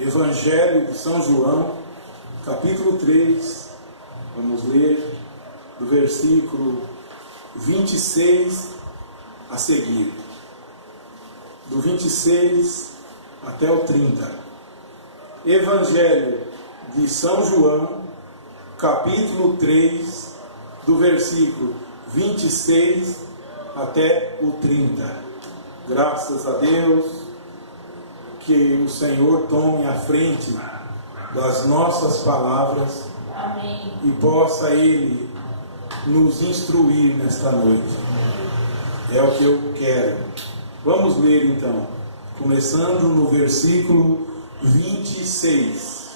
Evangelho de São João, capítulo 3, vamos ler do versículo 26 a seguir, do 26 até o 30. Evangelho de São João, capítulo 3, do versículo 26 até o 30. Graças a Deus, que o Senhor tome a frente das nossas palavras. Amém. E possa Ele nos instruir nesta noite. É o que eu quero. Vamos ler então, começando no versículo 26.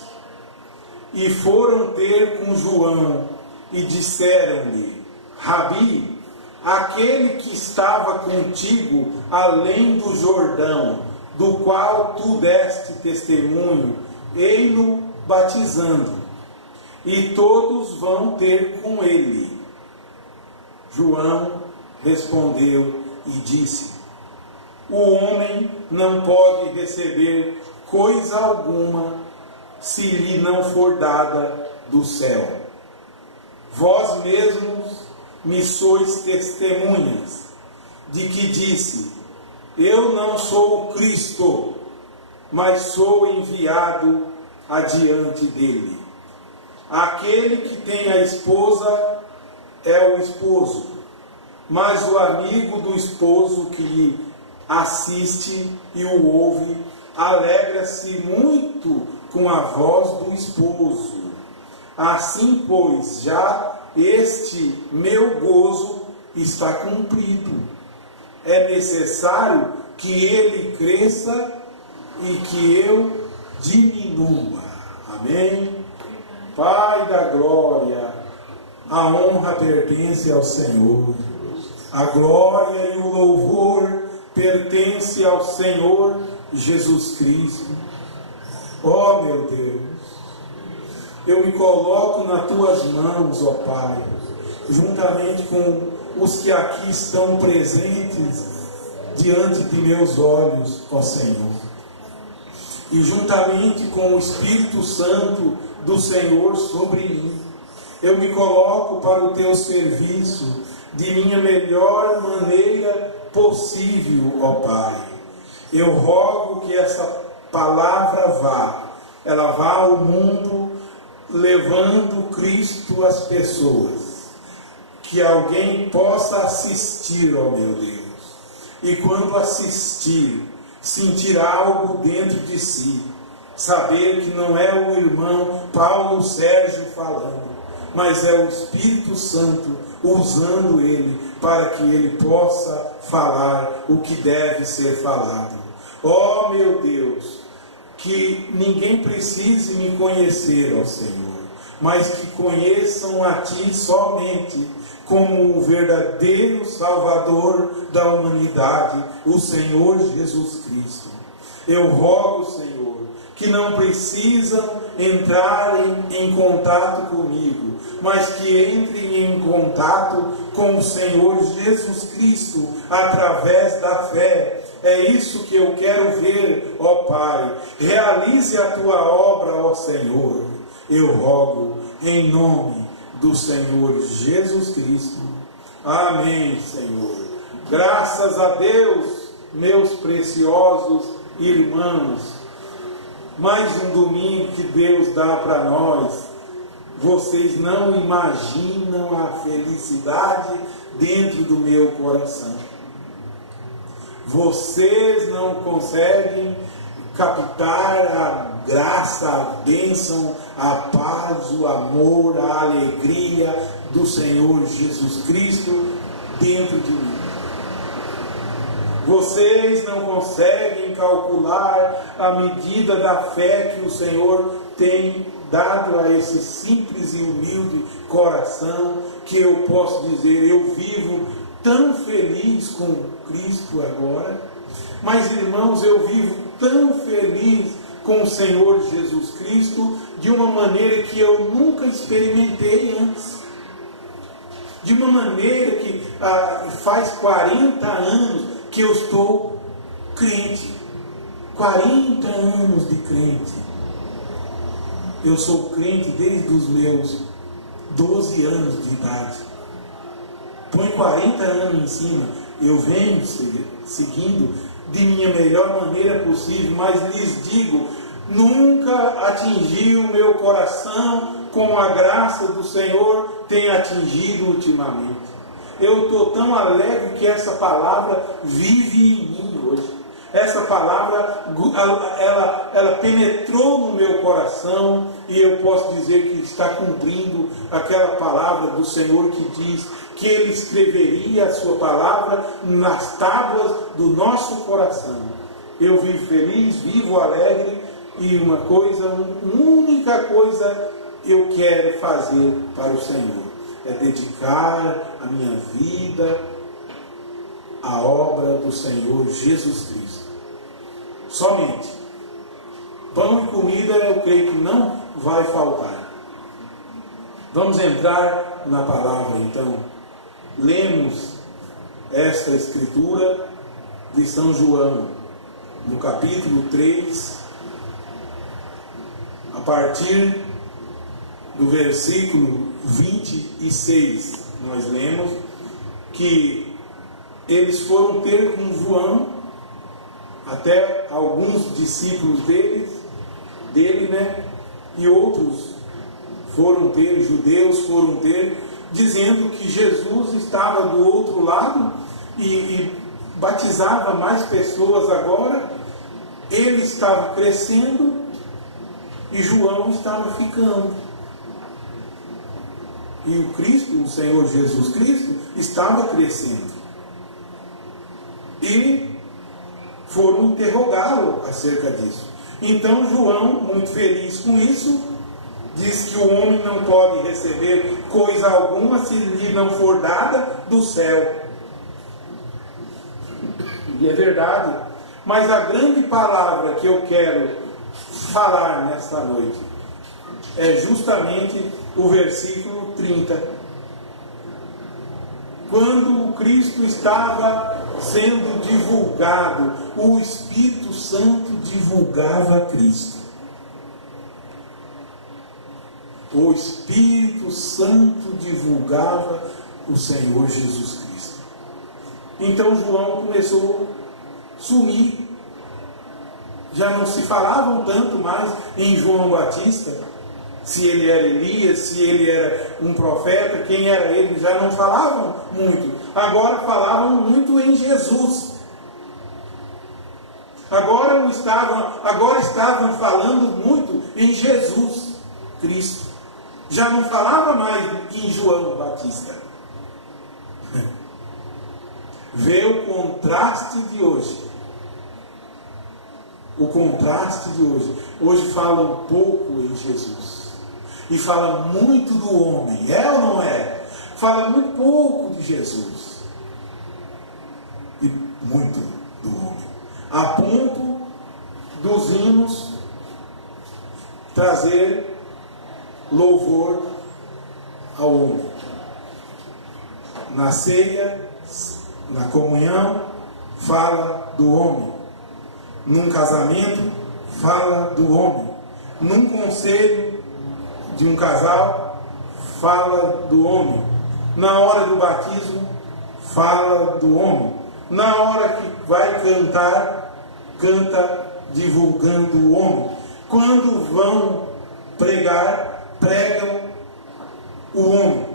E foram ter com João e disseram-lhe: Rabi, aquele que estava contigo além do Jordão, do qual tu deste testemunho, ei-no batizando, e todos vão ter com ele. João respondeu e disse: o homem não pode receber coisa alguma se lhe não for dada do céu. Vós mesmos me sois testemunhas de que disse: eu não sou o Cristo, mas sou enviado adiante dele. Aquele que tem a esposa é o esposo, mas o amigo do esposo que lhe assiste e o ouve, alegra-se muito com a voz do esposo. Assim, pois, já este meu gozo está cumprido. É necessário que ele cresça e que eu diminua. Amém? Pai da glória, a honra pertence ao Senhor. A glória e o louvor pertence ao Senhor Jesus Cristo. Ó meu Deus, eu me coloco nas tuas mãos, ó Pai, juntamente com os que aqui estão presentes diante de meus olhos, ó Senhor. E juntamente com o Espírito Santo do Senhor sobre mim, eu me coloco para o teu serviço de minha melhor maneira possível, ó Pai. Eu rogo que essa palavra ela vá ao mundo levando Cristo às pessoas. Que alguém possa assistir, ó meu Deus, e quando assistir, sentir algo dentro de si, saber que não é o irmão Paulo Sérgio falando, mas é o Espírito Santo usando ele para que ele possa falar o que deve ser falado. Ó meu Deus, que ninguém precise me conhecer, ó Senhor, mas que conheçam a Ti somente como o verdadeiro Salvador da humanidade, o Senhor Jesus Cristo. Eu rogo, Senhor, que não precisam entrar em contato comigo, mas que entrem em contato com o Senhor Jesus Cristo através da fé. É isso que eu quero ver, ó Pai. Realize a Tua obra, ó Senhor. Eu rogo em nome do Senhor Jesus Cristo. Amém, Senhor. Graças a Deus, meus preciosos irmãos. Mais um domingo que Deus dá para nós. Vocês não imaginam a felicidade dentro do meu coração. Vocês não conseguem captar a graça, a bênção, a paz, o amor, a alegria do Senhor Jesus Cristo dentro de mim. Vocês não conseguem calcular a medida da fé que o Senhor tem dado a esse simples e humilde coração, que eu posso dizer, eu vivo tão feliz com Cristo agora, mas irmãos, eu vivo tão feliz com o Senhor Jesus Cristo de uma maneira que eu nunca experimentei antes. De uma maneira que faz 40 anos que eu estou crente. 40 anos de crente. Eu sou crente desde os meus 12 anos de idade. Põe 40 anos em cima. Eu venho seguindo de minha melhor maneira possível, mas lhes digo, nunca atingiu o meu coração como a graça do Senhor tem atingido ultimamente. Eu estou tão alegre que essa palavra vive em mim hoje. Essa palavra, ela penetrou no meu coração e eu posso dizer que está cumprindo aquela palavra do Senhor que diz que Ele escreveria a sua palavra nas tábuas do nosso coração. Eu vivo feliz, vivo alegre e uma única coisa eu quero fazer para o Senhor. É dedicar a minha vida à obra do Senhor Jesus Cristo. Somente. Pão e comida eu creio que não vai faltar. Vamos entrar na palavra então. Lemos esta escritura de São João, no capítulo 3, a partir do versículo 26, nós lemos que eles foram ter com João, até alguns discípulos dele, né? E outros foram ter, judeus foram ter, dizendo que Jesus estava do outro lado e batizava mais pessoas agora. Ele estava crescendo e João estava ficando. E o Cristo, o Senhor Jesus Cristo, estava crescendo. E foram interrogá-lo acerca disso. Então João, muito feliz com isso, diz que o homem não pode receber coisa alguma se lhe não for dada do céu. E é verdade. Mas a grande palavra que eu quero falar nesta noite é justamente o versículo 30. Quando o Cristo estava sendo divulgado, o Espírito Santo divulgava Cristo. O Espírito Santo divulgava o Senhor Jesus Cristo. Então João começou a sumir. Já não se falavam tanto mais em João Batista, se ele era Elias, se ele era um profeta, quem era ele, já não falavam muito. Agora falavam muito em Jesus. Agora estavam falando muito em Jesus Cristo. Já não falava mais em João Batista. Vê o contraste de hoje. O contraste de hoje. Hoje falam pouco em Jesus. E fala muito do homem. É ou não é? Fala muito pouco de Jesus. E muito do homem. A ponto dos hinos trazer louvor ao homem. Na ceia, na comunhão, fala do homem. Num casamento, fala do homem. Num conselho de um casal, fala do homem. Na hora do batismo, fala do homem. Na hora que vai cantar, canta divulgando o homem. Quando vão pregar, pregam o homem.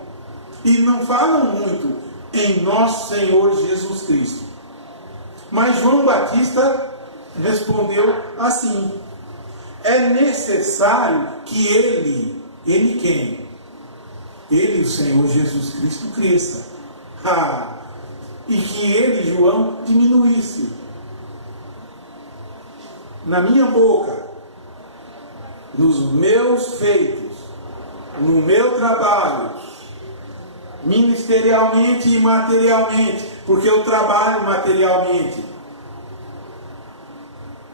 E não falam muito em nosso Senhor Jesus Cristo. Mas João Batista respondeu assim: é necessário que ele quem? Ele, o Senhor Jesus Cristo, cresça. E que ele, João, diminuísse. Na minha boca, nos meus feitos, no meu trabalho, ministerialmente e materialmente, porque eu trabalho materialmente,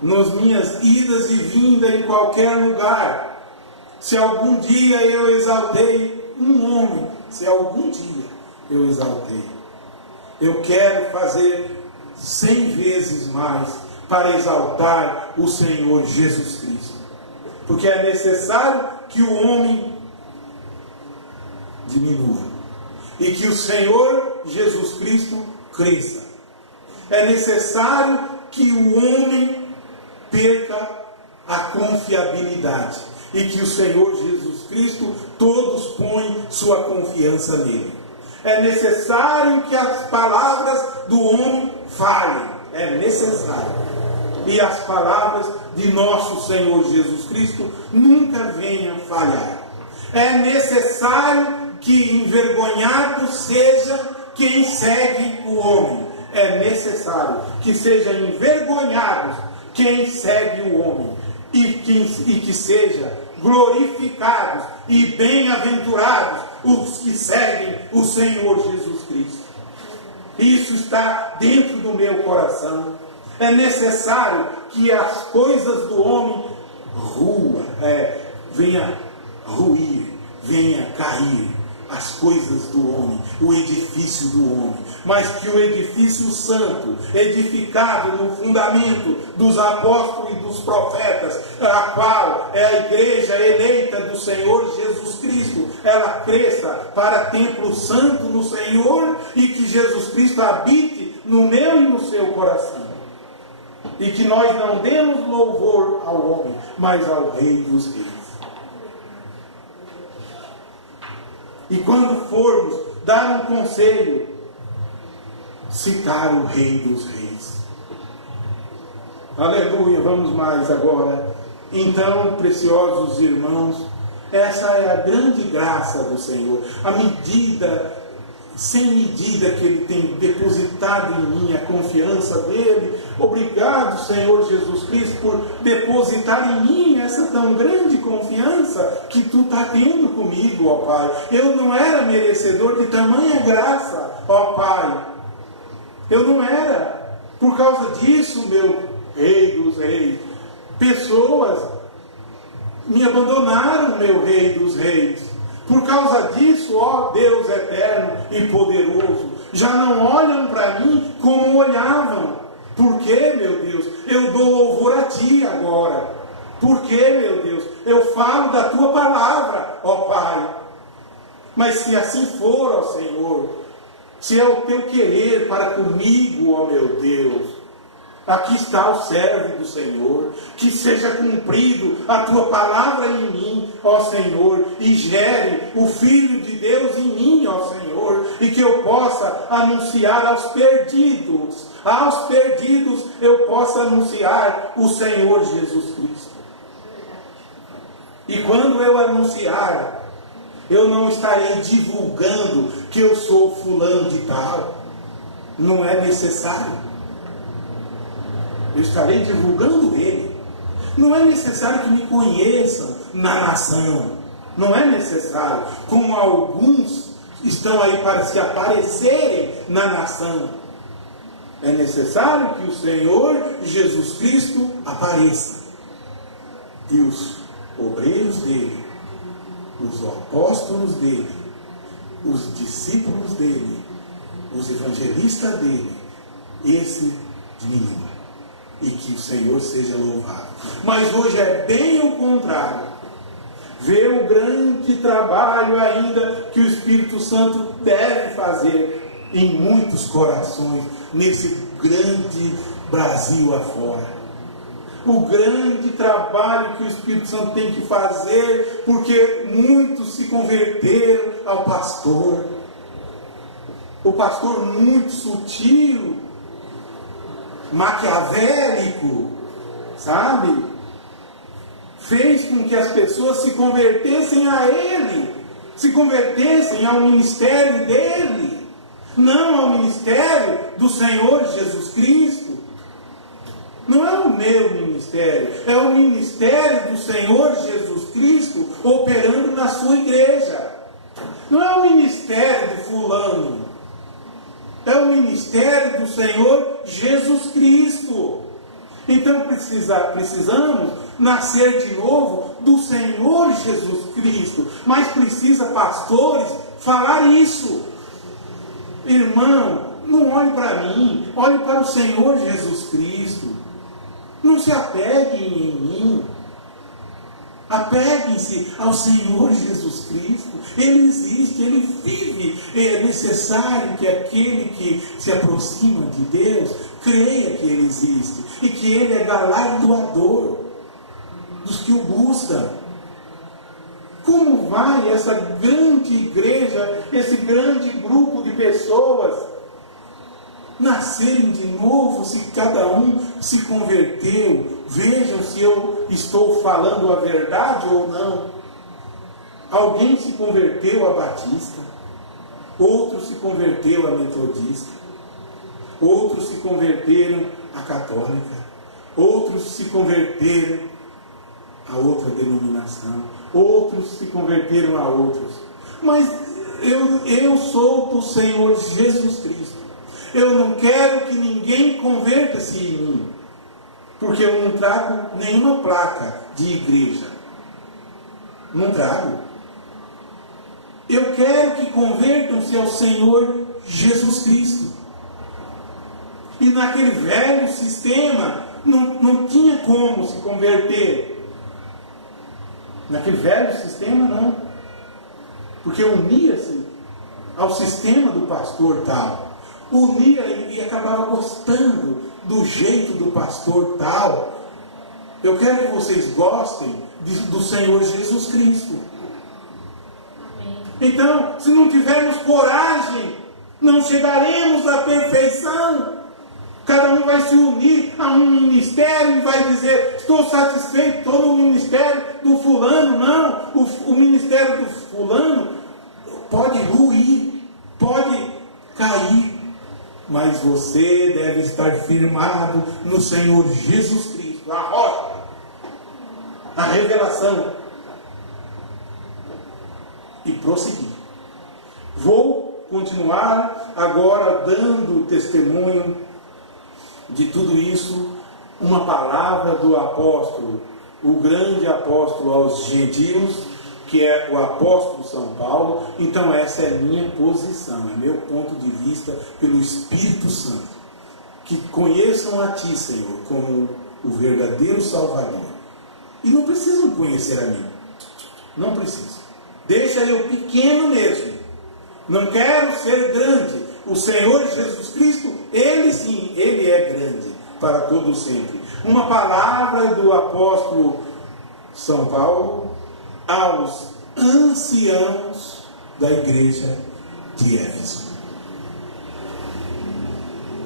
nas minhas idas e vindas em qualquer lugar. Se algum dia eu exaltei um homem, se algum dia eu exaltei, eu quero fazer 100 vezes mais para exaltar o Senhor Jesus Cristo. Porque é necessário que o homem diminua e que o Senhor Jesus Cristo cresça. É necessário que o homem perca a confiabilidade e que o Senhor Jesus Cristo, todos põem sua confiança nele. É necessário que as palavras do homem falhem. É necessário. E as palavras de nosso Senhor Jesus Cristo nunca venham falhar. É necessário que envergonhado seja quem segue o homem. É necessário que sejam envergonhados quem segue o homem. E que sejam glorificados e bem-aventurados os que seguem o Senhor Jesus Cristo. Isso está dentro do meu coração. É necessário que as coisas do homem venha ruir, venha cair. As coisas do homem, o edifício do homem, mas que o edifício santo, edificado no fundamento dos apóstolos e dos profetas, a qual é a igreja eleita do Senhor Jesus Cristo, ela cresça para templo santo no Senhor e que Jesus Cristo habite no meu e no seu coração. E que nós não demos louvor ao homem, mas ao Rei dos Reis. E quando formos dar um conselho, citar o Rei dos Reis. Aleluia, vamos mais agora. Então, preciosos irmãos, essa é a grande graça do Senhor. A medida, sem medida que Ele tem depositado em mim, a confiança dEle. Obrigado, Senhor Jesus Cristo, por depositar em mim essa tão grande confiança que Tu está tendo comigo, ó Pai. Eu não era merecedor de tamanha graça, ó Pai. Eu não era. Por causa disso, meu Rei dos Reis, pessoas me abandonaram, meu Rei dos Reis. Por causa disso, ó Deus eterno e poderoso, já não olham para mim como olhavam. Por quê, meu Deus? Eu dou louvor a Ti agora. Por quê, meu Deus? Eu falo da Tua palavra, ó Pai. Mas se assim for, ó Senhor, se é o Teu querer para comigo, ó meu Deus, aqui está o servo do Senhor, que seja cumprido a Tua palavra em mim, ó Senhor, e gere o Filho de Deus em mim, ó Senhor, e que eu possa anunciar aos perdidos eu possa anunciar o Senhor Jesus Cristo. E quando eu anunciar, eu não estarei divulgando que eu sou fulano de tal, não é necessário. Eu estarei divulgando Ele. Não é necessário que me conheçam na nação. Não é necessário. Como alguns estão aí para se aparecerem na nação. É necessário que o Senhor Jesus Cristo apareça. E os obreiros dele, os apóstolos dele, os discípulos dele, os evangelistas dele, esse diminua. E que o Senhor seja louvado. Mas hoje é bem o contrário. Ver o grande trabalho ainda que o Espírito Santo deve fazer em muitos corações, nesse grande Brasil afora. O grande trabalho que o Espírito Santo tem que fazer, porque muitos se converteram ao pastor. O pastor muito sutil, maquiavélico, sabe? Fez com que as pessoas se convertessem a ele, se convertessem ao ministério dele, não ao ministério do Senhor Jesus Cristo. Não é o meu ministério, é o ministério do Senhor Jesus Cristo operando na sua igreja. Não é o ministério de fulano, é o ministério do Senhor Jesus Cristo. Então precisamos nascer de novo do Senhor Jesus Cristo. Mas precisa pastores falar isso. Irmão, não olhe para mim, olhe para o Senhor Jesus Cristo. Não se apeguem em mim. Apeguem-se ao Senhor Jesus Cristo. Ele existe, Ele vive. É necessário que aquele que se aproxima de Deus creia que Ele existe e que Ele é galardoador dos que o buscam. Como vai essa grande igreja, esse grande grupo de pessoas nascerem de novo se cada um se converteu? Vejam se eu estou falando a verdade ou não. Alguém se converteu a batista, outro se converteu a metodista, outros se converteram a católica, outros se converteram a outra denominação, outros se converteram a outros. Mas eu sou do Senhor Jesus Cristo. Eu não quero que ninguém converta-se em mim, porque eu não trago nenhuma placa de igreja. Não trago. Eu quero que convertam-se ao Senhor Jesus Cristo. E naquele velho sistema não tinha como se converter. Naquele velho sistema não. Porque unia-se ao sistema do pastor tal. Unia e acabava gostando do jeito do pastor tal. Eu quero que vocês gostem do Senhor Jesus Cristo. Então, se não tivermos coragem, não chegaremos à perfeição. Cada um vai se unir a um ministério e vai dizer: estou satisfeito, estou no ministério do fulano. Não, o ministério do fulano pode ruir, pode cair, mas você deve estar firmado no Senhor Jesus Cristo, a rocha, a revelação, e prosseguir. Vou continuar agora dando testemunho de tudo isso, uma palavra do apóstolo, o grande apóstolo aos gentios, que é o apóstolo São Paulo. Então essa é a minha posição, é meu ponto de vista pelo Espírito Santo. Que conheçam a Ti, Senhor, como o verdadeiro Salvador. E não precisam conhecer a mim. Não precisam. Deixa eu pequeno mesmo. Não quero ser grande. O Senhor Jesus Cristo, Ele sim, Ele é grande para todo sempre. Uma palavra do apóstolo São Paulo aos anciãos da igreja de Éfeso.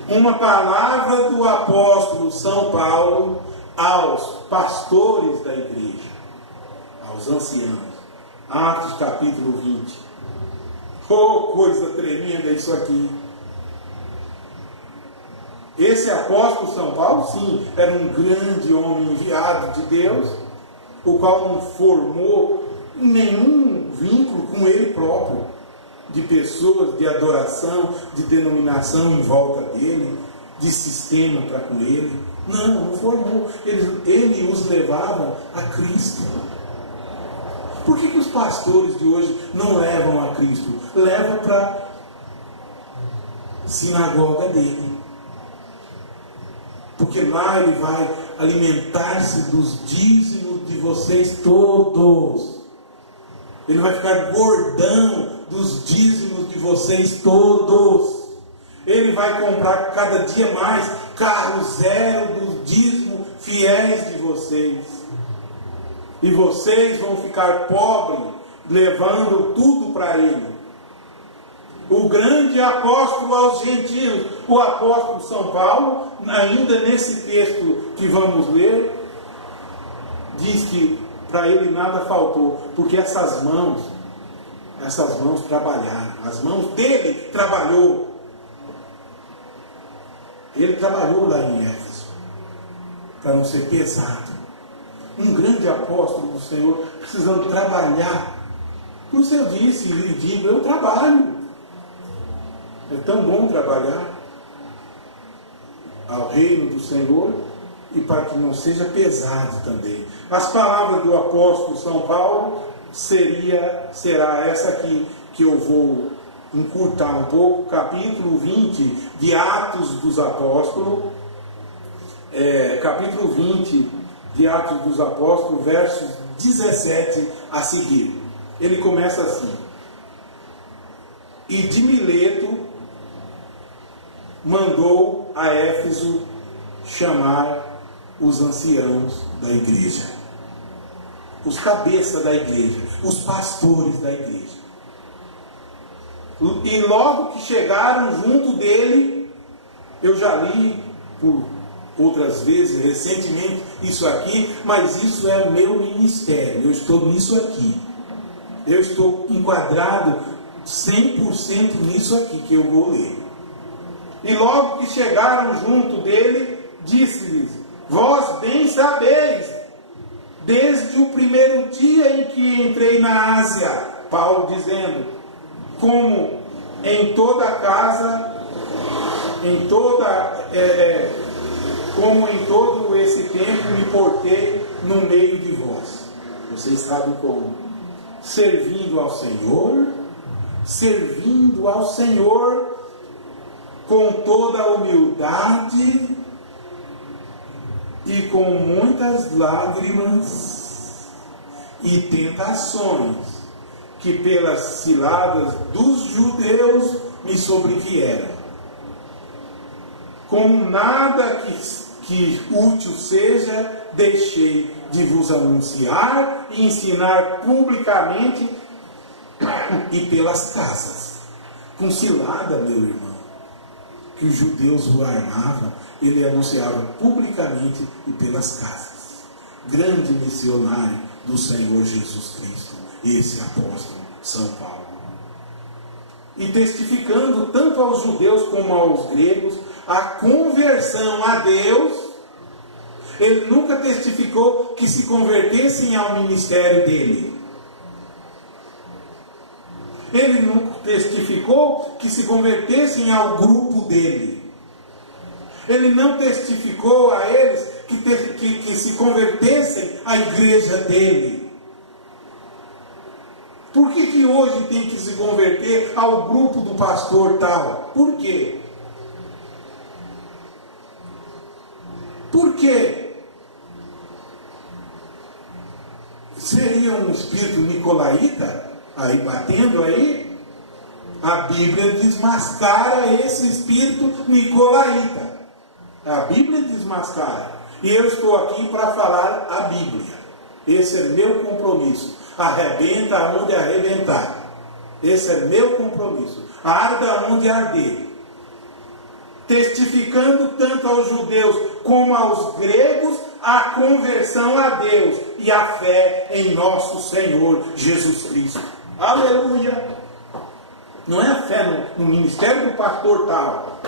Uma palavra do apóstolo São Paulo aos pastores da igreja, aos anciãos. Atos capítulo 20. Oh, coisa tremenda isso aqui. Esse apóstolo São Paulo, sim, era um grande homem enviado de Deus, o qual não formou nenhum vínculo com ele próprio, de pessoas, de adoração, de denominação em volta dele, de sistema para com ele. Não formou. Ele os levava a Cristo. Por que os pastores de hoje não levam a Cristo? Levam para a sinagoga dele. Porque lá ele vai alimentar-se dos dízimos de vocês todos. Ele vai ficar gordão dos dízimos de vocês todos. Ele vai comprar cada dia mais carro zero dos dízimos fiéis de vocês. E vocês vão ficar pobres, levando tudo para ele. O grande apóstolo aos gentios, o apóstolo São Paulo, ainda nesse texto que vamos ler, diz que para ele nada faltou, porque essas mãos trabalharam, as mãos dele trabalhou. Ele trabalhou lá em Éfeso, para não ser pesado. Um grande apóstolo do Senhor, precisando trabalhar. Por isso eu disse e digo, eu trabalho. É tão bom trabalhar ao reino do Senhor e para que não seja pesado também. As palavras do apóstolo São Paulo será essa aqui que eu vou encurtar um pouco, capítulo 20 de Atos dos Apóstolos. capítulo 20 de Atos dos Apóstolos, versos 17 a seguir. Ele começa assim: e de Mileto mandou a Éfeso chamar os anciãos da igreja, os cabeças da igreja, os pastores da igreja. E logo que chegaram junto dele, eu já li por outras vezes, recentemente, isso aqui, mas isso é meu ministério, eu estou nisso aqui. Eu estou enquadrado 100% nisso aqui que eu vou ler. E logo que chegaram junto dele, disse-lhes: vós bem sabeis, desde o primeiro dia em que entrei na Ásia, Paulo dizendo, como em toda casa, como em todo esse tempo me portei no meio de vós. Vocês sabem como? Servindo ao Senhor com toda a humildade e com muitas lágrimas e tentações que pelas ciladas dos judeus me sobrevieram. Como nada que útil seja, deixei de vos anunciar e ensinar publicamente e pelas casas. Com cilada, meu irmão, que os judeus o armavam, ele anunciava publicamente e pelas casas. Grande missionário do Senhor Jesus Cristo, esse apóstolo São Paulo. E testificando tanto aos judeus como aos gregos a conversão a Deus. Ele nunca testificou que se convertessem ao ministério dele. Ele nunca testificou que se convertessem ao grupo dele. Ele não testificou a eles que se convertessem à igreja dele. Por que hoje tem que se converter ao grupo do pastor tal? Por quê? Por quê? Seria um espírito nicolaíta aí batendo aí? A Bíblia desmascara esse espírito nicolaíta. A Bíblia desmascara. E eu estou aqui para falar a Bíblia. Esse é meu compromisso. Arrebenta onde arrebentar. Esse é meu compromisso. Arda onde arder. Testificando tanto aos judeus como aos gregos a conversão a Deus e a fé em nosso Senhor Jesus Cristo. Aleluia! Não é a fé no ministério do pastor tal,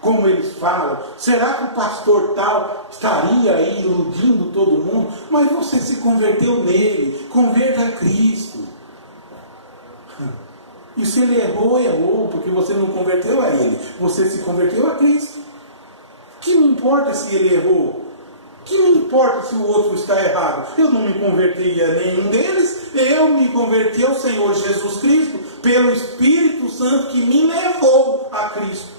como eles falam. Será que o pastor tal estaria aí iludindo todo mundo? Mas você se converteu nele. Converta a Cristo. E se ele errou, errou, porque você não converteu a ele. Você se converteu a Cristo. Que me importa se ele errou? Que me importa se o outro está errado? Eu não me converti a nenhum deles. Eu me converti ao Senhor Jesus Cristo pelo Espírito Santo que me levou a Cristo.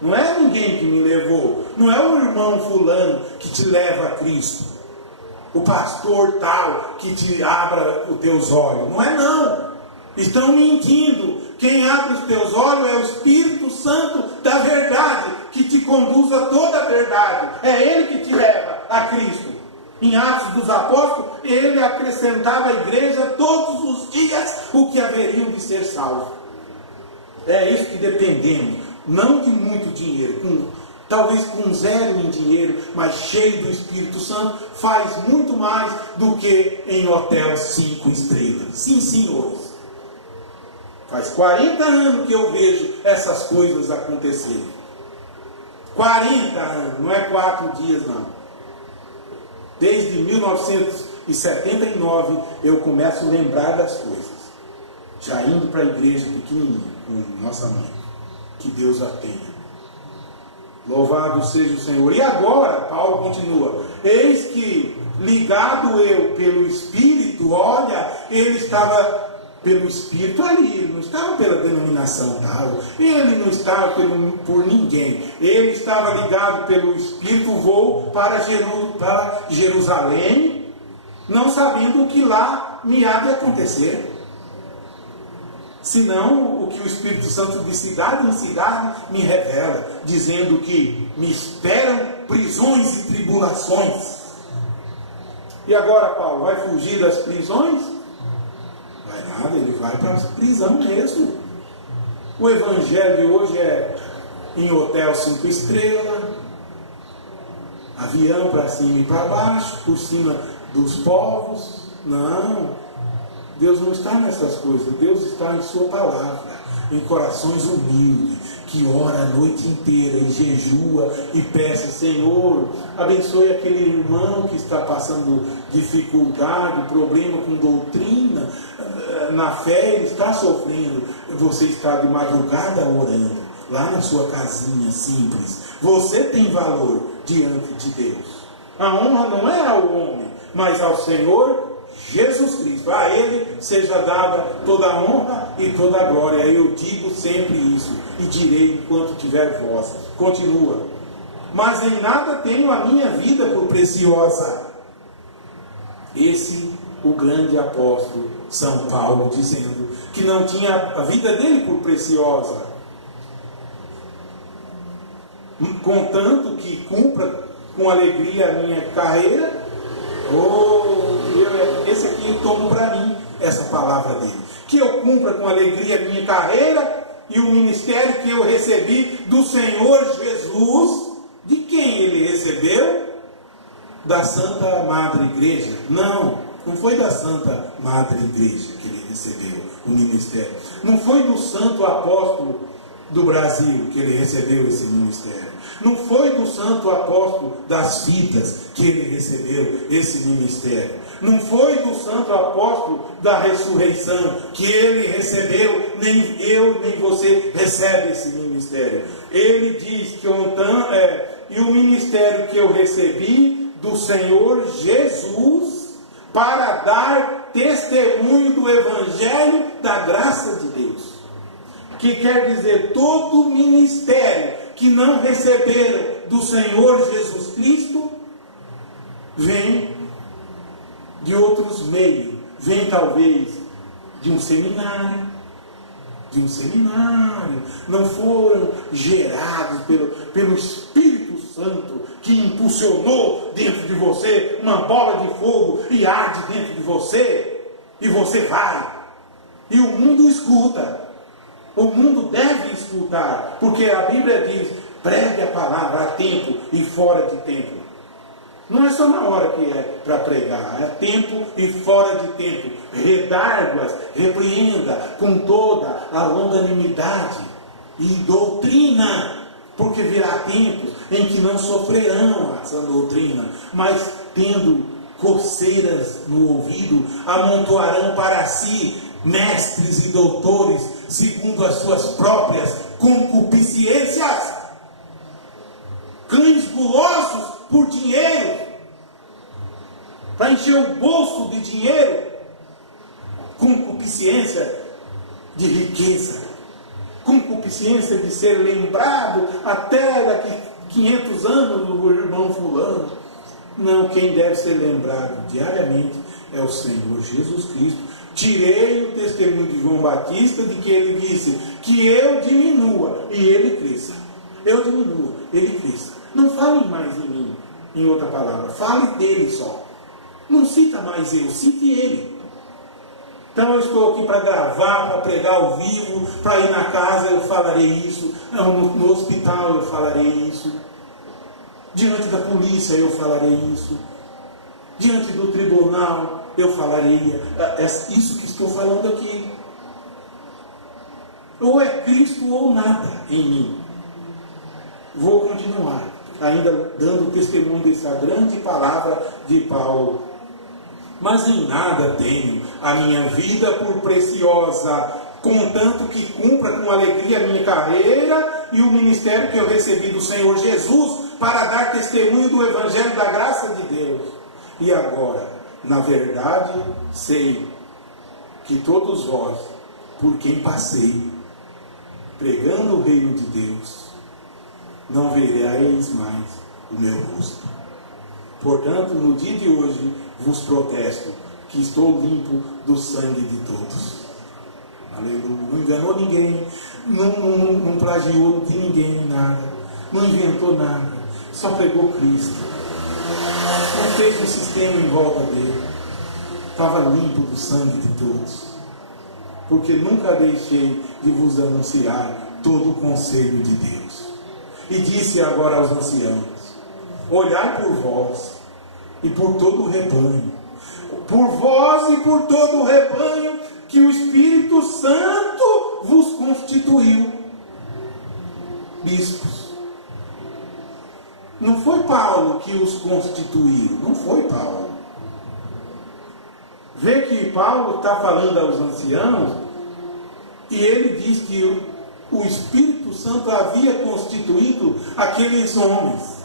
Não é ninguém que me levou. Não é o irmão fulano que te leva a Cristo. O pastor tal que te abra os teus olhos. Não é não. Estão mentindo. Quem abre os teus olhos é o Espírito Santo da verdade, que te conduz a toda a verdade. É Ele que te leva a Cristo. Em Atos dos Apóstolos, Ele acrescentava à igreja todos os dias o que haveriam de ser salvos. É isso que dependemos. Não de muito dinheiro, talvez com zero em dinheiro, mas cheio do Espírito Santo, faz muito mais do que em hotel 5 estrelas. Sim, senhores. Faz 40 anos que eu vejo essas coisas acontecerem. 40 anos, não é 4 dias não. Desde 1979 eu começo a lembrar das coisas. Já indo para a igreja pequenininha, com nossa mãe. Que Deus a tenha. Louvado seja o Senhor. E agora, Paulo continua. Eis que, ligado eu pelo Espírito, olha, ele estava pelo Espírito ali, ele não estava pela denominação tal, ele não estava por ninguém, ele estava ligado pelo Espírito, voo para Jerusalém, não sabendo o que lá me há de acontecer. Senão o que o Espírito Santo de cidade em cidade me revela, dizendo que me esperam prisões e tribulações. E agora Paulo vai fugir das prisões? Vai nada, ele vai para a prisão mesmo. O evangelho de hoje é em hotel 5 estrelas, avião para cima e para baixo, por cima dos povos. Não. Deus não está nessas coisas, Deus está em sua palavra, em corações humildes, que ora a noite inteira e jejua e peça: Senhor, abençoe aquele irmão que está passando dificuldade, problema com doutrina, na fé ele está sofrendo, você está de madrugada orando, lá na sua casinha simples, você tem valor diante de Deus. A honra não é ao homem, mas ao Senhor Jesus Cristo. A Ele seja dada toda a honra e toda a glória. Eu digo sempre isso e direi enquanto tiver voz. Continua. Mas em nada tenho a minha vida por preciosa. Esse o grande apóstolo São Paulo dizendo que não tinha a vida dele por preciosa, contanto que cumpra com alegria a minha carreira. Esse aqui eu tomo para mim, essa palavra dele. Que eu cumpra com alegria a minha carreira e o ministério que eu recebi do Senhor Jesus. De quem ele recebeu? Da Santa Madre Igreja? Não foi da Santa Madre Igreja que ele recebeu o ministério. Não foi do Santo Apóstolo do Brasil que ele recebeu esse ministério. Não foi do Santo Apóstolo das Fitas que ele recebeu esse ministério. Não foi do Santo Apóstolo da Ressurreição que ele recebeu, nem eu nem você recebe esse ministério. Ele diz que e o ministério que eu recebi do Senhor Jesus para dar testemunho do Evangelho da graça de Deus. Que quer dizer, todo ministério que não receberam do Senhor Jesus Cristo vem de outros meios, vem talvez de um seminário, não foram gerados pelo Espírito Santo que impulsionou dentro de você uma bola de fogo e arde dentro de você, e você vai, e o mundo escuta. O mundo deve escutar, porque a Bíblia diz: pregue a palavra a tempo e fora de tempo. Não é só na hora que é para pregar, é tempo e fora de tempo. Redargue-as, repreenda com toda a longanimidade e doutrina, porque virá tempos em que não sofrerão essa doutrina, mas tendo coceiras no ouvido, amontoarão para si mestres e doutores, segundo as suas próprias concupiscências, cães gulosos por dinheiro, para encher o bolso de dinheiro, concupiscência de riqueza, concupiscência de ser lembrado até daqui 500 anos do irmão fulano. Não, quem deve ser lembrado diariamente é o Senhor Jesus Cristo. Tirei o testemunho de João Batista de que ele disse que eu diminua e ele cresça. Eu diminua, ele cresça. Não fale mais em mim, em outra palavra. Fale dele só. Não cita mais eu, cite ele. Então eu estou aqui para gravar, para pregar ao vivo, para ir na casa eu falarei isso, no hospital eu falarei isso, diante da polícia eu falarei isso, diante do tribunal eu falarei isso que estou falando aqui. Ou é Cristo ou nada em mim. Vou continuar, ainda dando testemunho dessa grande palavra de Paulo. Mas em nada tenho a minha vida por preciosa, contanto que cumpra com alegria a minha carreira e o ministério que eu recebi do Senhor Jesus para dar testemunho do Evangelho da graça de Deus. E agora, na verdade, sei que todos vós, por quem passei, pregando o reino de Deus, não vereis mais o meu rosto. Portanto, no dia de hoje, vos protesto que estou limpo do sangue de todos. Aleluia. Não enganou ninguém, não plagiou de ninguém nada, não inventou nada, só pregou Cristo. Não fez um sistema em volta dele. Estava limpo do sangue de todos. Porque nunca deixei de vos anunciar todo o conselho de Deus. E disse agora aos anciãos: olhai por vós e por todo o rebanho, por vós e por todo o rebanho, que o Espírito Santo vos constituiu bispos. Não foi Paulo que os constituiu, não foi Paulo. Vê que Paulo está falando aos anciãos e ele diz que o Espírito Santo havia constituído aqueles homens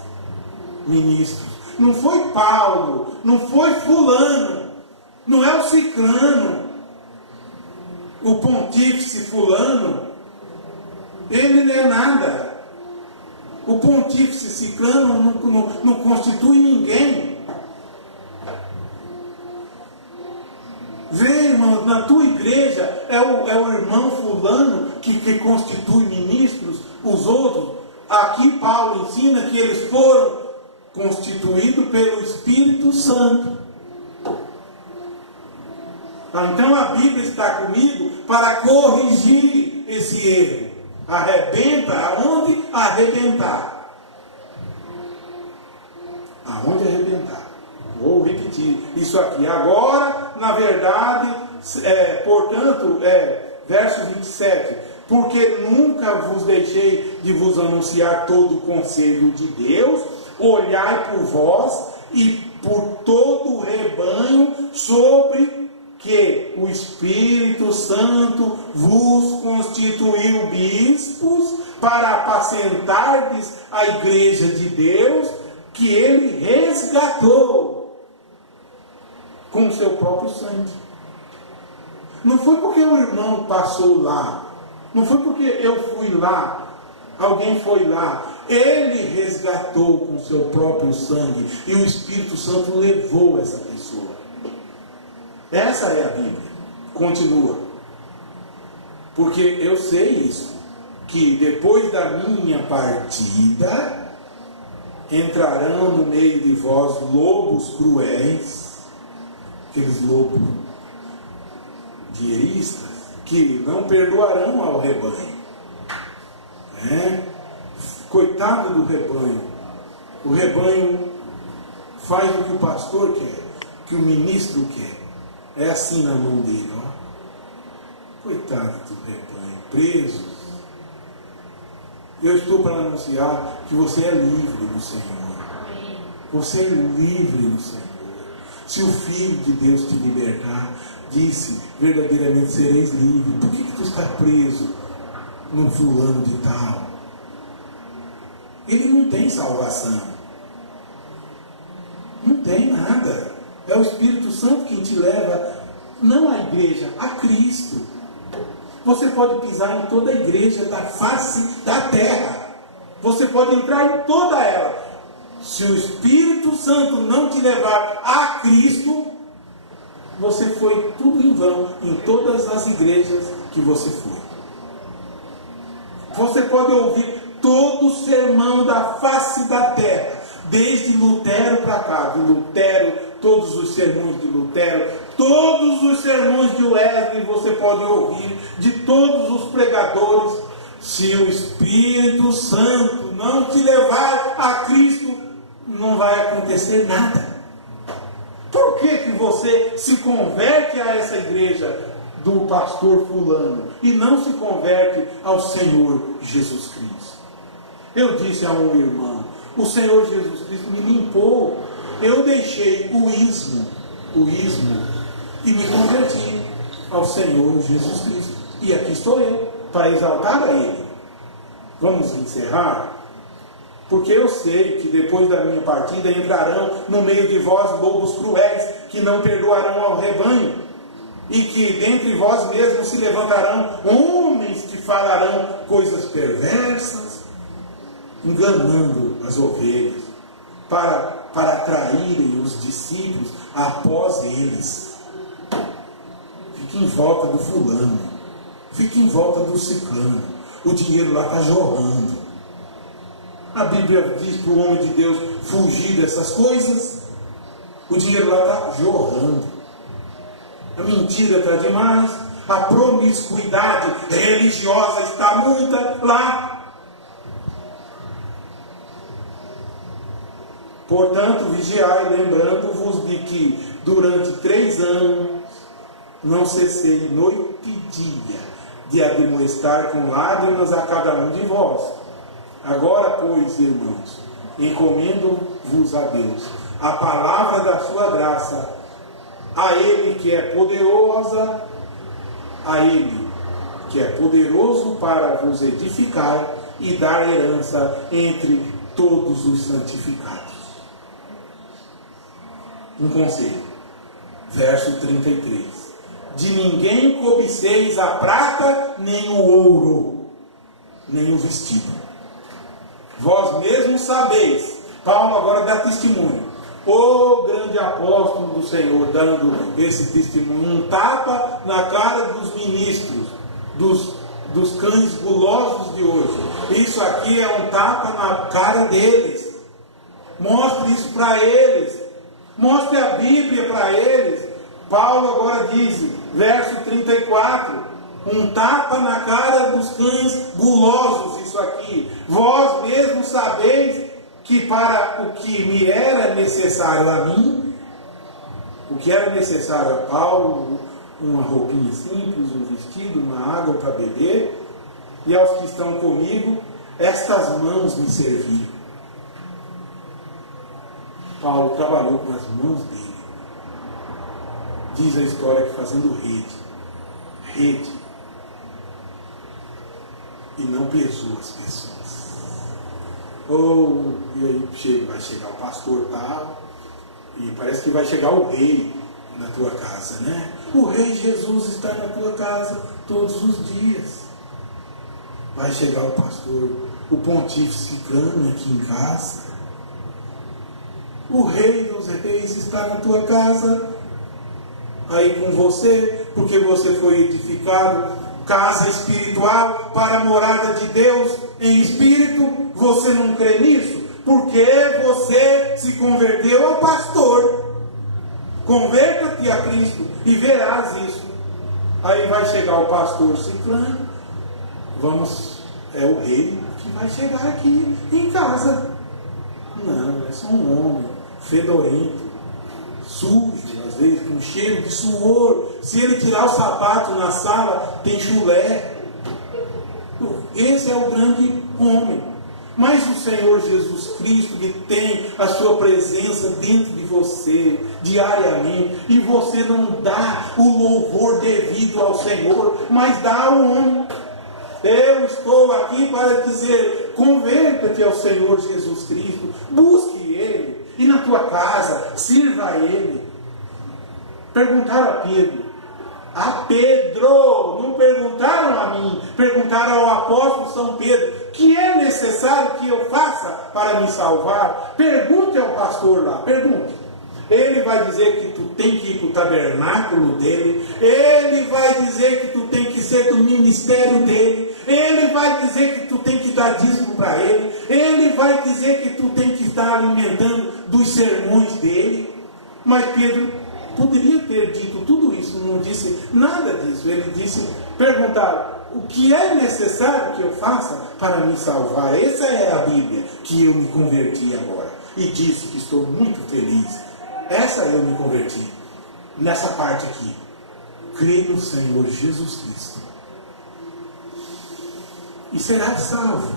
ministros. Não foi Paulo, não foi fulano, não é o ciclano, o pontífice fulano, ele não é nada. O pontífice ciclano não constitui ninguém. Vê, irmão, na tua igreja é o irmão fulano que constitui ministros, os outros. Aqui Paulo ensina que eles foram constituídos pelo Espírito Santo. Então a Bíblia está comigo para corrigir esse erro. Arrebenta aonde arrebentar. Aonde arrebentar. Vou repetir isso aqui. Agora, na verdade, portanto, verso 27. Porque nunca vos deixei de vos anunciar todo o conselho de Deus. Olhai por vós e por todo o rebanho sobre que o Espírito Santo vos constituiu bispos para apacentardes a igreja de Deus, que ele resgatou com o seu próprio sangue. Não foi porque o irmão passou lá, não foi porque eu fui lá, alguém foi lá. Ele resgatou com o seu próprio sangue e o Espírito Santo levou essa pessoa. Essa é a Bíblia. Continua. Porque eu sei isso, que depois da minha partida entrarão no meio de vós lobos cruéis, aqueles lobos dieristas, que não perdoarão ao rebanho. Coitado do rebanho. O rebanho faz o que o pastor quer, que o ministro quer. É assim na mão dele, ó. Coitado do rebanho, presos. Eu estou para anunciar que você é livre no Senhor. Você é livre no Senhor. Se o Filho de Deus te libertar, disse, verdadeiramente sereis livres. Por que tu está preso num fulano de tal? Ele não tem salvação. Não tem nada. É o Espírito Santo quem te leva, não à igreja, a Cristo. Você pode pisar em toda a igreja da face da terra. Você pode entrar em toda ela. Se o Espírito Santo não te levar a Cristo, você foi tudo em vão em todas as igrejas que você foi. Você pode ouvir todo o sermão da face da terra, desde Lutero para cá, de Lutero, todos os sermões de Lutero, todos os sermões de Wesley você pode ouvir, de todos os pregadores. Se o Espírito Santo não te levar a Cristo, não vai acontecer nada. Por que você se converte a essa igreja do pastor fulano e não se converte ao Senhor Jesus Cristo? Eu disse a um irmão, o Senhor Jesus Cristo me limpou. Eu deixei o ismo e me converti ao Senhor Jesus Cristo. E aqui estou eu, para exaltar a Ele. Vamos encerrar? Porque eu sei que depois da minha partida entrarão no meio de vós lobos cruéis, que não perdoarão ao rebanho. e que dentre vós mesmos se levantarão homens que falarão coisas perversas, enganando as ovelhas, para atraírem os discípulos após eles. Fique em volta do fulano, fique em volta do ciclano, o dinheiro lá está jorrando. A Bíblia diz para o homem de Deus fugir dessas coisas, o dinheiro lá está jorrando. A mentira está demais, a promiscuidade religiosa está muita lá. Portanto, vigiai, lembrando-vos de que durante 3 anos não cessei noite e dia de admoestar com lágrimas a cada um de vós. Agora, pois, irmãos, encomendo-vos a Deus, a palavra da sua graça, a Ele que é poderosa, a Ele que é poderoso para vos edificar e dar herança entre todos os santificados. Um conselho, verso 33. De ninguém cobiceis a prata, nem o ouro, nem o vestido. Vós mesmos sabeis. Paulo agora dá testemunho. O grande apóstolo do Senhor, dando esse testemunho, um tapa na cara dos ministros, dos cães gulosos de hoje. Isso aqui é um tapa na cara deles. Mostre isso para eles. Mostre a Bíblia para eles. Paulo agora diz, verso 34, um tapa na cara dos cães gulosos, isso aqui. Vós mesmos sabeis que para o que me era necessário a mim, o que era necessário a Paulo, uma roupinha simples, um vestido, uma água para beber, e aos que estão comigo, estas mãos me serviram. Paulo trabalhou com as mãos dele. Diz a história que fazendo rede, e não pesou as pessoas. E aí vai chegar o pastor tal, e parece que vai chegar o rei na tua casa, né? O rei Jesus está na tua casa todos os dias. Vai chegar o pastor, o pontífice cano aqui em casa. O rei dos reis está na tua casa, aí com você, porque você foi edificado, casa espiritual para a morada de Deus em espírito. Você não crê nisso? Porque você se converteu ao pastor. Converta-te a Cristo e verás isso. Aí vai chegar o pastor ciclano, é o rei que vai chegar aqui em casa. Não, é só um homem fedorento, sujo, às vezes com cheiro de suor. Se ele tirar o sapato na sala, tem chulé. Esse é o grande homem. Mas o Senhor Jesus Cristo, que tem a sua presença dentro de você diariamente, e você não dá o louvor devido ao Senhor, mas dá ao homem. Eu estou aqui para dizer: converta-te ao Senhor Jesus Cristo, busque Ele, e na tua casa, sirva a Ele. Perguntaram a Pedro, não perguntaram a mim, perguntaram ao apóstolo São Pedro: que é necessário que eu faça para me salvar? Pergunte ao pastor lá, pergunte. Ele vai dizer que tu tem que ir para o tabernáculo dele, ele vai dizer que tu tem que ser do ministério dele, ele vai dizer que tu tem que dar dízimo para ele, ele vai dizer que tu tem que estar alimentando dos sermões dele. Mas Pedro poderia ter dito tudo isso, não disse nada disso. Ele disse, perguntaram: o que é necessário que eu faça para me salvar? Essa é a Bíblia que eu me converti agora, e disse que estou muito feliz. Essa eu me converti, nessa parte aqui: crê no Senhor Jesus Cristo e serás salvo,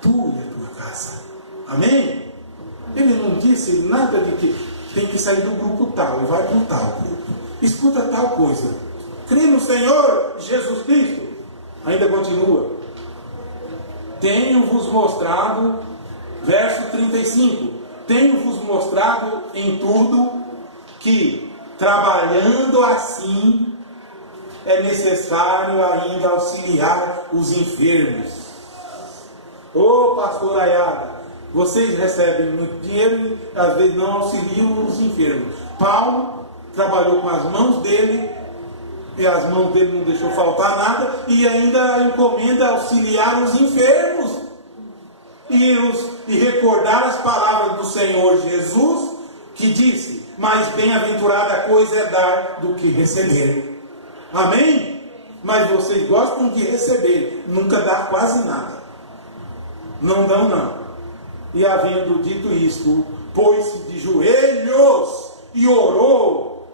tu e a tua casa. Amém? Ele não disse nada de que tem que sair do grupo tal e vai para o tal grupo, escuta tal coisa. Crê no Senhor Jesus Cristo. Ainda continua: tenho-vos mostrado, verso 35, tenho-vos mostrado em tudo que, trabalhando assim, é necessário ainda auxiliar os enfermos. Ô pastor Ayada, vocês recebem muito dinheiro e às vezes não auxiliam os enfermos. Paulo trabalhou com as mãos dele, e as mãos dele não deixou faltar nada, e ainda encomenda auxiliar os enfermos e recordar as palavras do Senhor Jesus, que disse: mais bem-aventurada coisa é dar do que receber. Amém? Mas vocês gostam de receber, nunca dá quase nada. Não dão, não. E havendo dito isto, pôs-se de joelhos e orou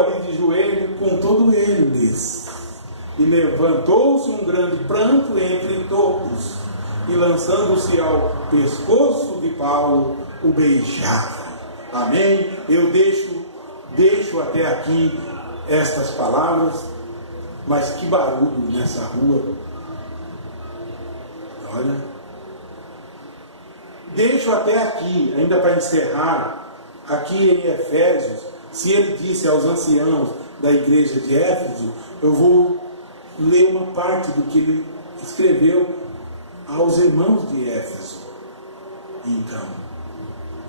ali de joelho com todos eles. E levantou-se um grande pranto entre todos, e lançando-se ao pescoço de Paulo, o beijava. Amém? Eu deixo até aqui estas palavras, mas que barulho nessa rua. Olha, deixo até aqui, ainda para encerrar, aqui em Efésios. Se ele disse aos anciãos da igreja de Éfeso, eu vou ler uma parte do que ele escreveu aos irmãos de Éfeso. Então,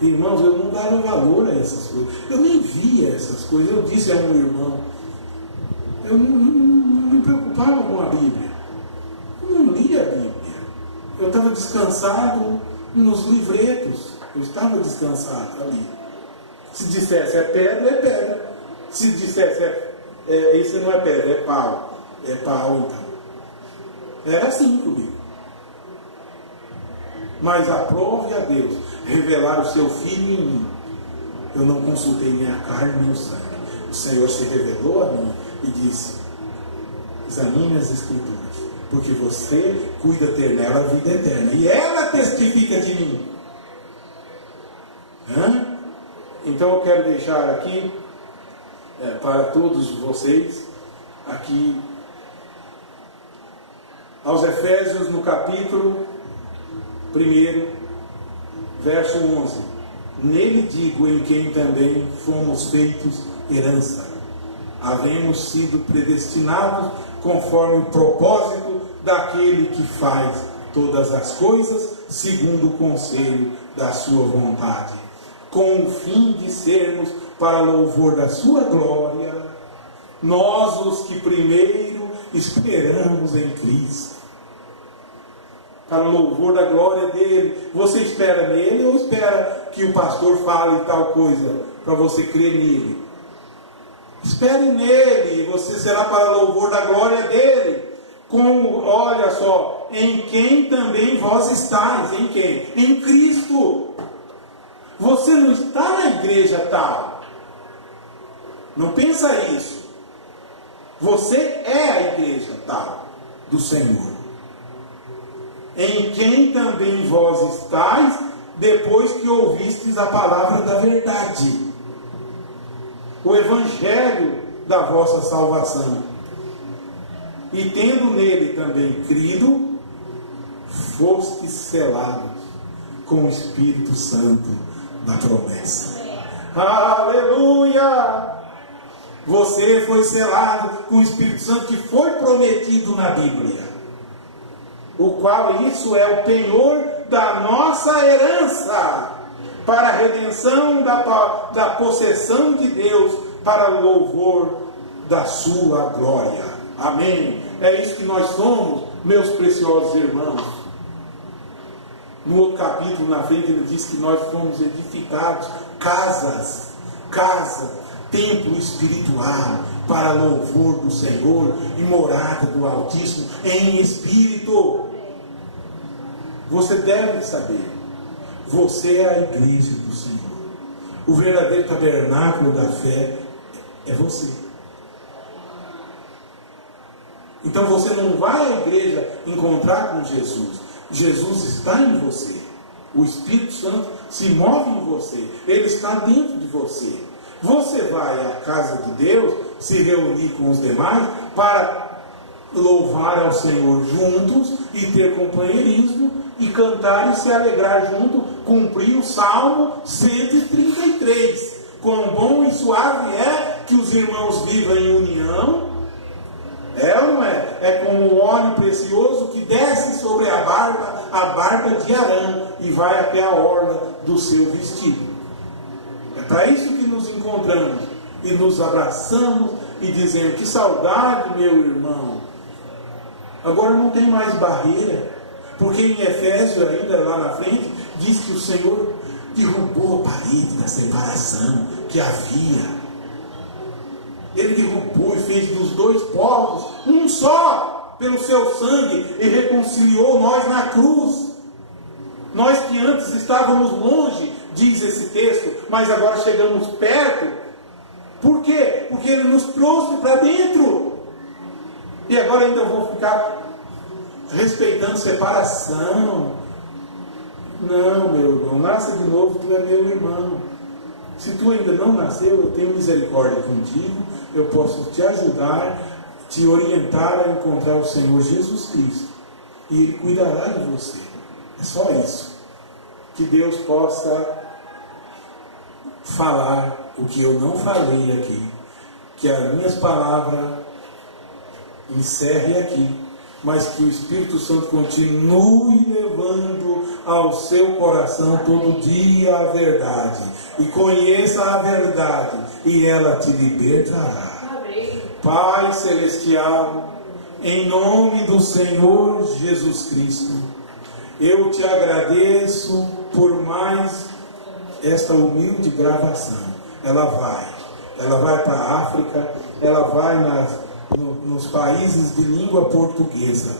irmãos, eu não dava valor a essas coisas, eu nem via essas coisas. Eu disse a um irmão, eu não me preocupava com a Bíblia, eu não lia a Bíblia, eu estava descansado nos livretos, eu estava descansado ali. Se dissesse é pedra, é pedra. Se dissesse isso não é pedra, é pau. É pau, então. Era assim comigo. Mas aprove a Deus revelar o seu Filho em mim. Eu não consultei nem a carne nem o sangue. O Senhor se revelou a mim e disse: examine as Escrituras, porque você cuida ter nela a vida eterna, e ela testifica de mim. Então eu quero deixar aqui para todos vocês, aqui aos Efésios, no capítulo 1, verso 11. Nele digo, em quem também fomos feitos herança, havemos sido predestinados conforme o propósito daquele que faz todas as coisas segundo o conselho da sua vontade, com o fim de sermos para louvor da sua glória, nós os que primeiro esperamos em Cristo. Para louvor da glória dele. Você espera nele ou espera que o pastor fale tal coisa para você crer nele? Espere nele, você será para louvor da glória dele. Olha só, em quem também vós estáis. Em quem? Em Cristo. Você não está na igreja tal. Não pensa isso. Você é a igreja tal do Senhor. Em quem também vós estáis, depois que ouvistes a palavra da verdade, o evangelho da vossa salvação, e tendo nele também crido, fostes selados com o Espírito Santo da promessa. Aleluia! Você foi selado com o Espírito Santo que foi prometido na Bíblia, o qual isso é o penhor da nossa herança, para a redenção da possessão de Deus, para o louvor da sua glória. Amém? É isso que nós somos, meus preciosos irmãos. No outro capítulo, na frente, ele diz que nós fomos edificados, templo espiritual, para louvor do Senhor e morada do Altíssimo em espírito. Você deve saber, você é a igreja do Senhor. O verdadeiro tabernáculo da fé é você. Então você não vai à igreja encontrar com Jesus. Jesus está em você. O Espírito Santo se move em você. Ele está dentro de você. Você vai à casa de Deus, se reunir com os demais para louvar ao Senhor juntos e ter companheirismo e cantar e se alegrar junto, cumprir o Salmo 133. Quão bom e suave é que os irmãos vivam em união É ou não é? É como o óleo precioso que desce sobre a barba de Arão, e vai até a orla do seu vestido. É para isso que nos encontramos e nos abraçamos e dizemos: que saudade, meu irmão. Agora não tem mais barreira, porque em Efésios, ainda lá na frente, diz que o Senhor derrubou a parede da separação que havia. Ele derrubou e fez dos dois povos um só, pelo seu sangue, e reconciliou nós na cruz. Nós que antes estávamos longe, diz esse texto, mas agora chegamos perto. Por quê? Porque Ele nos trouxe para dentro. E agora ainda vou ficar respeitando separação. Não, meu irmão, nasça de novo, tu é meu irmão. Se tu ainda não nasceu, eu tenho misericórdia contigo, eu posso te ajudar, te orientar a encontrar o Senhor Jesus Cristo, e Ele cuidará de você. É só isso. Que Deus possa falar o que eu não falei aqui, que as minhas palavras encerrem aqui, mas que o Espírito Santo continue levando ao seu coração todo dia a verdade, e conheça a verdade, e ela te libertará. Amém. Pai Celestial, em nome do Senhor Jesus Cristo, eu te agradeço por mais esta humilde gravação. Ela vai para a África, ela vai nos países de língua portuguesa,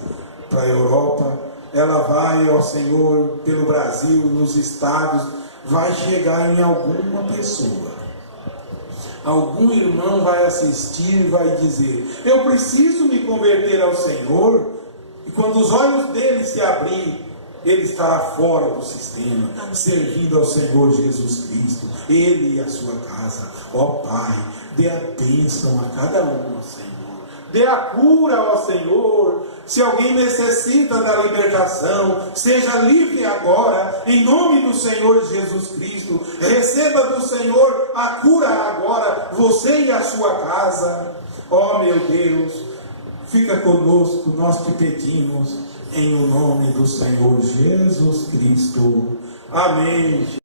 para a Europa, ela vai, ó Senhor, pelo Brasil, nos estados, vai chegar em alguma pessoa. Algum irmão vai assistir e vai dizer: eu preciso me converter ao Senhor. E quando os olhos dele se abrirem, ele estará fora do sistema, servindo ao Senhor Jesus Cristo, ele e a sua casa. Ó Pai, dê a bênção a cada um, ó Senhor. Dê a cura, ó Senhor. Se alguém necessita da libertação, seja livre agora, em nome do Senhor Jesus Cristo. Receba do Senhor a cura agora, você e a sua casa. Ó meu Deus, fica conosco, nós te pedimos, em o nome do Senhor Jesus Cristo. Amém.